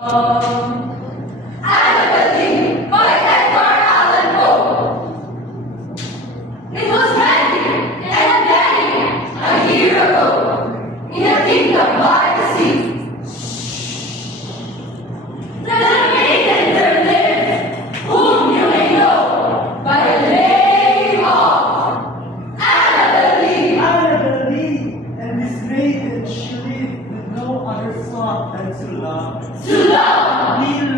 Annabelle by Edgar Allan Poe. It was many and many a year ago in a kingdom by the sea. That a maiden there lived, whom you may know by the name of Annabelle. Annabelle, and this maiden she lived with no other thought than to love. To love, We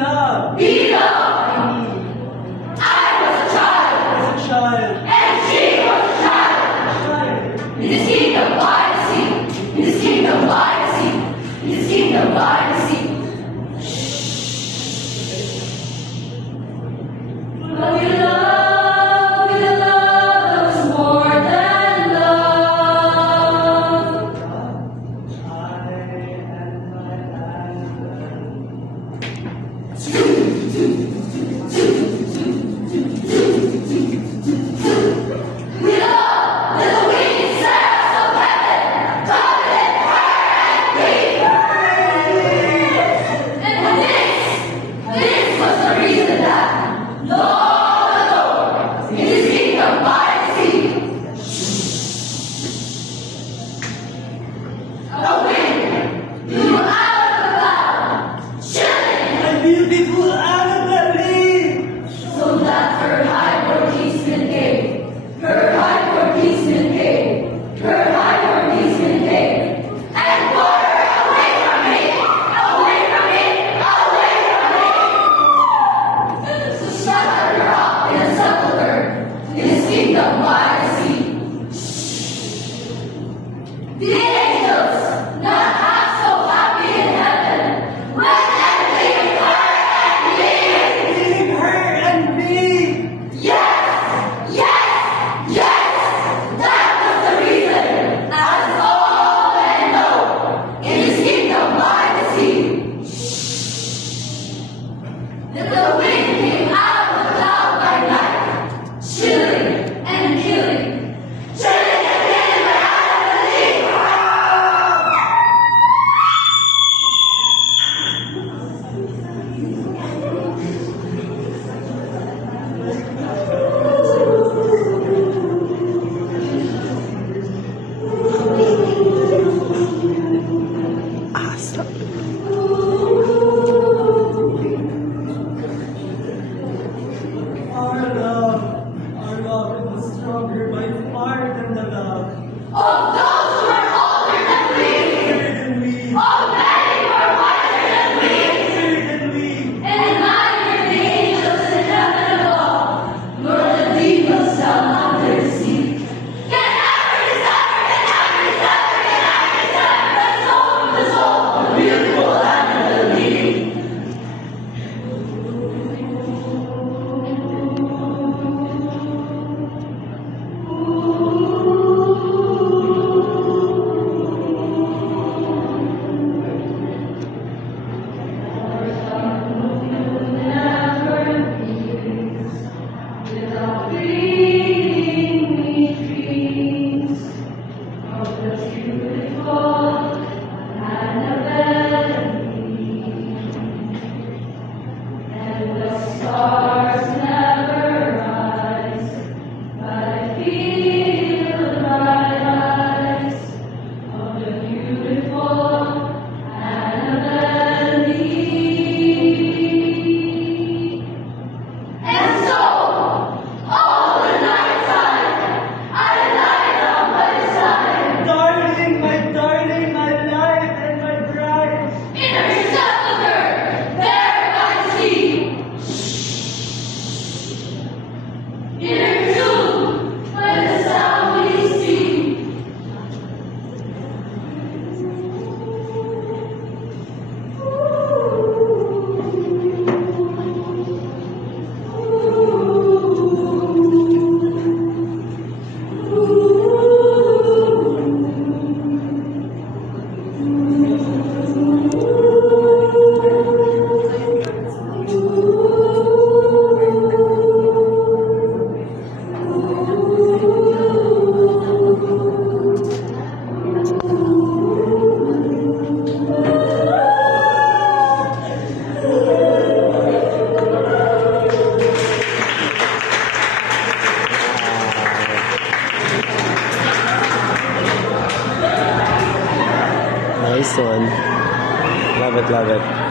Nice one. Love it, love it.